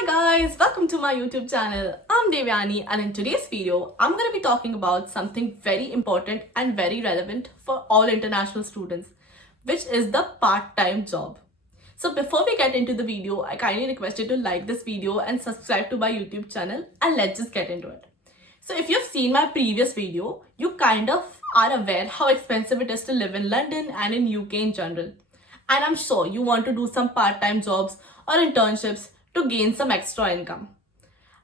Hi guys, welcome to my YouTube channel. I'm Devyani and in today's video, I'm going to be talking about something very important and very relevant for all international students, which is the part-time job. So before we get into the video, I kindly request you to like this video and subscribe to my YouTube channel and let's just get into it. So if you've seen my previous video, you kind of are aware how expensive it is to live in London and in UK in general. And I'm sure you want to do some part-time jobs or internships to gain some extra income.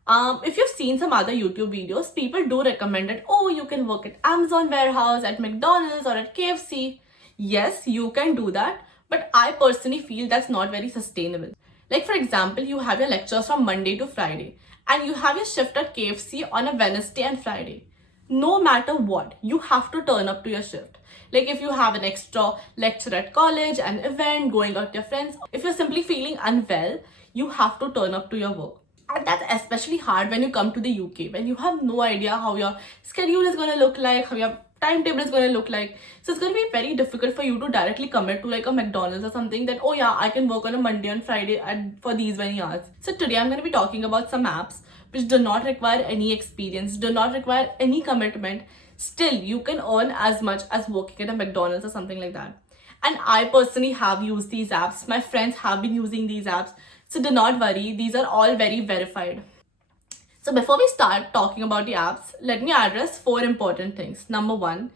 If you've seen some other YouTube videos, people do recommend it. Oh, you can work at Amazon warehouse, at McDonald's or at KFC. Yes, you can do that, but I personally feel that's not very sustainable. Like for example, you have your lectures from Monday to Friday and you have your shift at KFC on a Wednesday and Friday. No matter what, you have to turn up to your shift. Like if you have an extra lecture at college, an event, going out with your friends, if you're simply feeling unwell, you have to turn up to your work. And that's especially hard when you come to the UK, when you have no idea how your schedule is going to look like, how your timetable is going to look like. So it's going to be very difficult for you to directly commit to like a McDonald's or something that, oh yeah, I can work on a Monday and Friday and for these many hours. So today I'm going to be talking about some apps which do not require any experience, do not require any commitment. Still, you can earn as much as working at a McDonald's or something like that. And I personally have used these apps. My friends have been using these apps. So do not worry, these are all very verified. So before we start talking about the apps, let me address 4 important things. Number 1,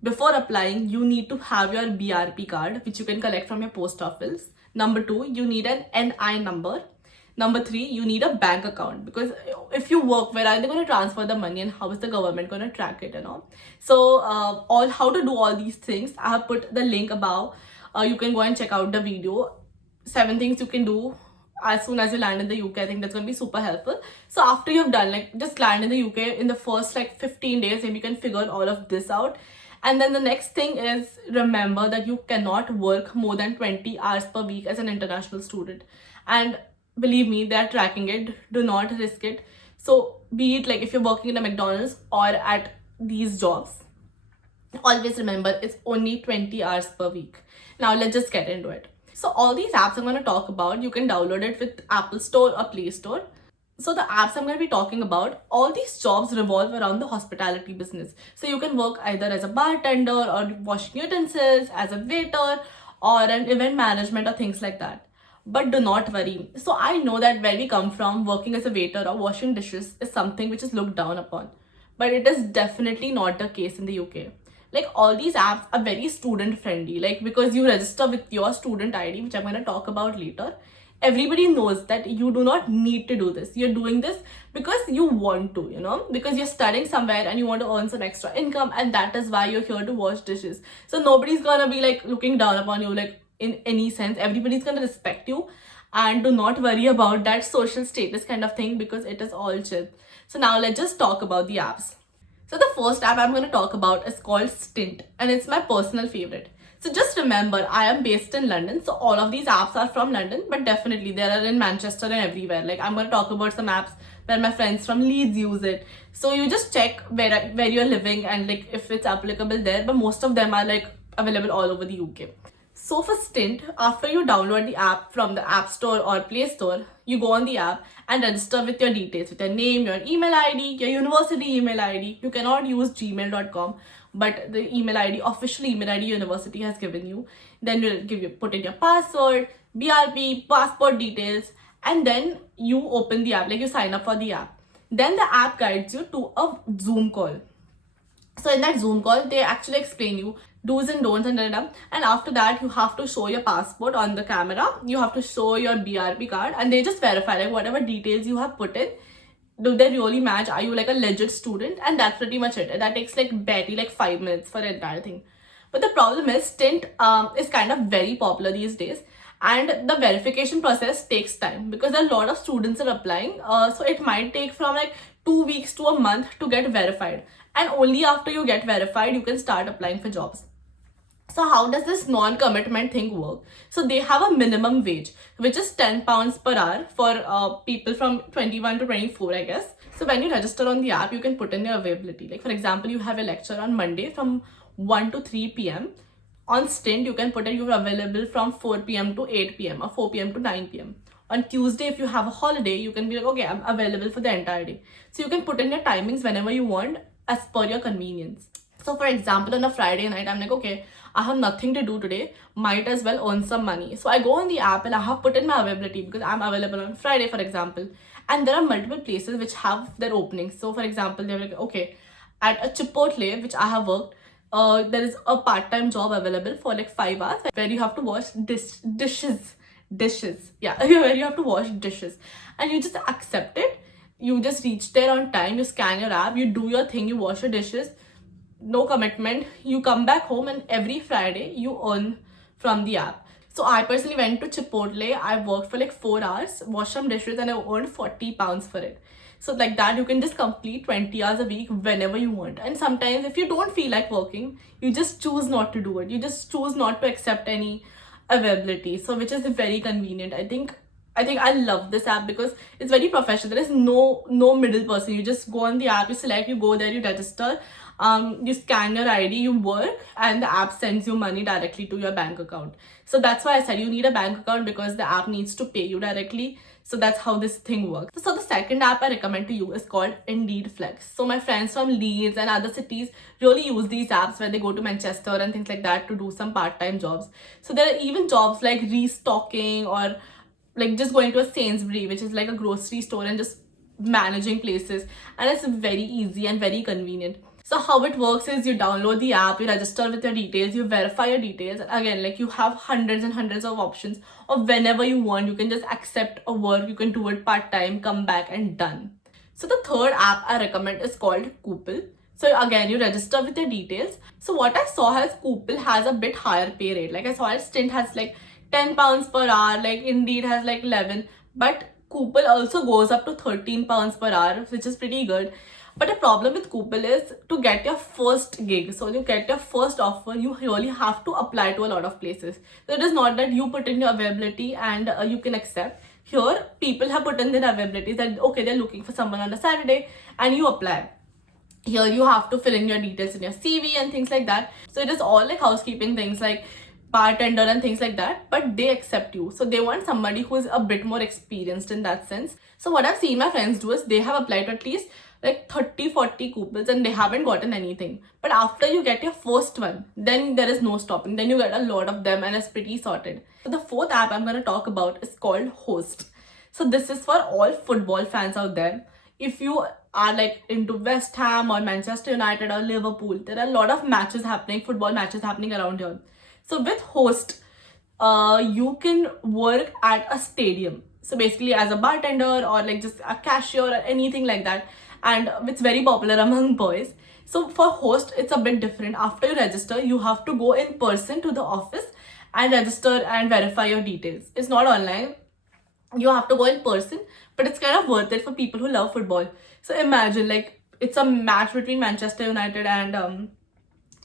before applying, you need to have your BRP card, which you can collect from your post office. Number 2, you need an NI number. Number 3, you need a bank account, because if you work, where are they going to transfer the money and how is the government going to track it and all? So all how to do all these things, I have put the link above. You can go and check out the video. 7 things you can do as soon as you land in the UK. I think that's going to be super helpful. So after you've done, like, just land in the UK in the first like 15 days, maybe you can figure all of this out. And then the next thing is, remember that you cannot work more than 20 hours per week as an international student. And believe me, they're tracking it. Do not risk it. So be it like if you're working in a McDonald's or at these jobs, always remember it's only 20 hours per week. Now let's just get into it. So all these apps I'm going to talk about, you can download it with Apple Store or Play Store. So the apps I'm going to be talking about, all these jobs revolve around the hospitality business. So you can work either as a bartender or washing utensils, as a waiter or an event management or things like that. But do not worry. So I know that where we come from, working as a waiter or washing dishes is something which is looked down upon. But it is definitely not the case in the UK. Like all these apps are very student friendly, like because you register with your student ID, which I'm going to talk about later. Everybody knows that you do not need to do this. You're doing this because you want to, because you're studying somewhere and you want to earn some extra income, and that is why you're here to wash dishes. So nobody's gonna be like looking down upon you like in any sense. Everybody's gonna respect you, and do not worry about that social status kind of thing, because it is all chill. So now let's just talk about the apps. So the first app I'm going to talk about is called Stint, and it's my personal favorite. So just remember, I am based in London, so all of these apps are from London, but definitely there are in Manchester and everywhere. Like I'm going to talk about some apps where my friends from Leeds use it. So you just check where you're living and like if it's applicable there, but most of them are like available all over the UK. So for Stint, after you download the app from the App Store or Play Store, you go on the app and register with your details, with your name, your email ID, your university email ID. You cannot use gmail.com, but the email ID, official email ID university has given you. Then you'll put in your password, BRP, passport details, and then you open the app, like you sign up for the app. Then the app guides you to a Zoom call. So in that Zoom call, they actually explain you do's and don'ts and and after that you have to show your passport on the camera, you have to show your BRP card, and they just verify like whatever details you have put in, do they really match, are you like a legit student, and that's pretty much it. And that takes like barely like 5 minutes for the entire thing. But the problem is Stint is kind of very popular these days, and the verification process takes time because a lot of students are applying, so it might take from like 2 weeks to a month to get verified, and only after you get verified you can start applying for jobs. So how does this non-commitment thing work? So they have a minimum wage, which is £10 per hour for people from 21 to 24, I guess. So when you register on the app, you can put in your availability. Like for example, you have a lecture on Monday from 1 to 3 p.m. On Stint, you can put in you're available from 4 p.m. to 8 p.m. or 4 p.m. to 9 p.m. On Tuesday, if you have a holiday, you can be like, okay, I'm available for the entire day. So you can put in your timings whenever you want as per your convenience. So for example, on a Friday night, I'm like, okay, I have nothing to do today, might as well earn some money. So I go on the app and I have put in my availability because I'm available on Friday, for example. And there are multiple places which have their openings. So for example, they're like, okay, at a Chipotle, which I have worked, there is a part-time job available for like 5 hours where you have to wash dishes. Yeah, where you have to wash dishes. And you just accept it. You just reach there on time, you scan your app, you do your thing, you wash your dishes, no commitment. You come back home and every Friday you earn from the app. So I personally went to Chipotle. I worked for like 4 hours, washed some dishes, and I earned 40 pounds for it. So like that, you can just complete 20 hours a week whenever you want. And sometimes if you don't feel like working, you just choose not to do it. You just choose not to accept any availability. So which is very convenient. I love this app because it's very professional. There is no middle person. You just go on the app, you select, you go there, you register, you scan your ID, you work, and the app sends you money directly to your bank account. So that's why I said you need a bank account, because the app needs to pay you directly. So that's how this thing works. So the second app I recommend to you is called Indeed Flex. So my friends from Leeds and other cities really use these apps when they go to Manchester and things like that to do some part-time jobs. So there are even jobs like restocking, or like just going to a Sainsbury, which is like a grocery store, and just managing places. And it's very easy and very convenient. So how it works is you download the app, you register with your details, you verify your details, and again, like you have hundreds and hundreds of options of whenever you want. You can just accept a work, you can do it part-time, come back, and done. So the third app I recommend is called Coopel. So again, you register with your details. So what I saw is Coopel has a bit higher pay rate. Like I saw it, Stint has like 10 pounds per hour, like Indeed has like 11, but Coopel also goes up to 13 pounds per hour, which is pretty good. But the problem with Coopel is to get your first gig. So you get your first offer, you really have to apply to a lot of places. So it is not that you put in your availability and you can accept. Here, people have put in their availability that, okay, they're looking for someone on a Saturday, and you apply. Here, you have to fill in your details in your CV and things like that. So it is all like housekeeping things, like bartender and things like that, but they accept you. So they want somebody who is a bit more experienced in that sense. So what I've seen my friends do is they have applied to at least like 30-40 Coopels and they haven't gotten anything. But after you get your first one, then there is no stopping. Then you get a lot of them and it's pretty sorted. So the fourth app I'm going to talk about is called Host. So this is for all football fans out there. If you are like into West Ham or Manchester United or Liverpool, there are a lot of matches happening, football matches happening around here. So with Host, you can work at a stadium. So basically as a bartender or like just a cashier or anything like that. And it's very popular among boys. So for Host, it's a bit different. After you register, you have to go in person to the office and register and verify your details. It's not online. You have to go in person, but it's kind of worth it for people who love football. So imagine like it's a match between Manchester United and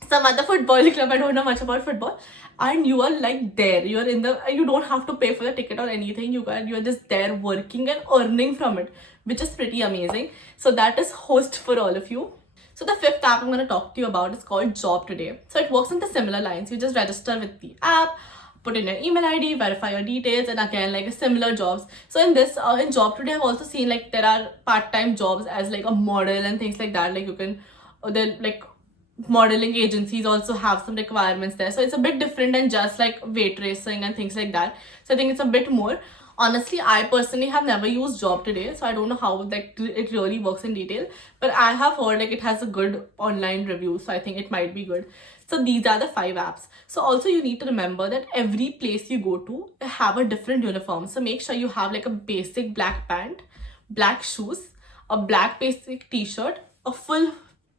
some other football club. I don't know much about football, and you are like there. You don't have to pay for the ticket or anything. You're just there working and earning from it, which is pretty amazing. So that is Host for all of you. So the fifth app I'm going to talk to you about is called Job Today. So it works on the similar lines. You just register with the app, put in your email ID, verify your details, and again like similar jobs. So in this in Job Today, I've also seen like there are part-time jobs as like a model and things like that. Like you can, they're like modeling agencies also have some requirements there. So it's a bit different than just like waitressing and things like that. So I think it's a bit more. Honestly, I personally have never used Job Today, so I don't know how like it really works in detail. But I have heard like it has a good online review, so I think it might be good. So these are the 5 apps. So also you need to remember that every place you go to have a different uniform. So make sure you have like a basic black pant, black shoes, a black basic t-shirt, a full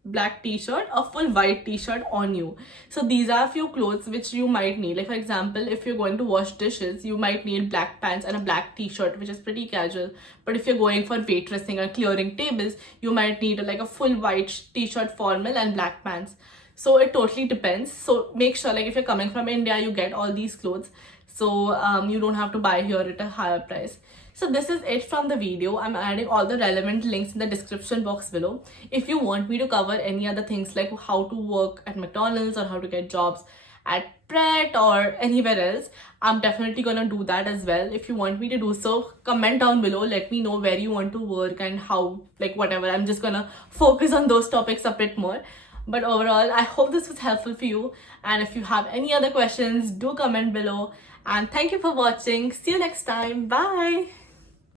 black t-shirt, a full white t-shirt on you. So these are a few clothes which you might need. Like for example, if you're going to wash dishes, you might need black pants and a black t-shirt, which is pretty casual. But if you're going for waitressing or clearing tables, you might need like a full white t-shirt formal and black pants. So it totally depends. So make sure like if you're coming from India, you get all these clothes. So you don't have to buy here at a higher price. So this is it from the video. I'm adding all the relevant links in the description box below. If you want me to cover any other things like how to work at McDonald's or how to get jobs at Pret or anywhere else, I'm definitely gonna do that as well. If you want me to do so, comment down below, let me know where you want to work and how, like whatever. I'm just gonna focus on those topics a bit more. But overall, I hope this was helpful for you. And if you have any other questions, do comment below. And thank you for watching. See you next time. Bye.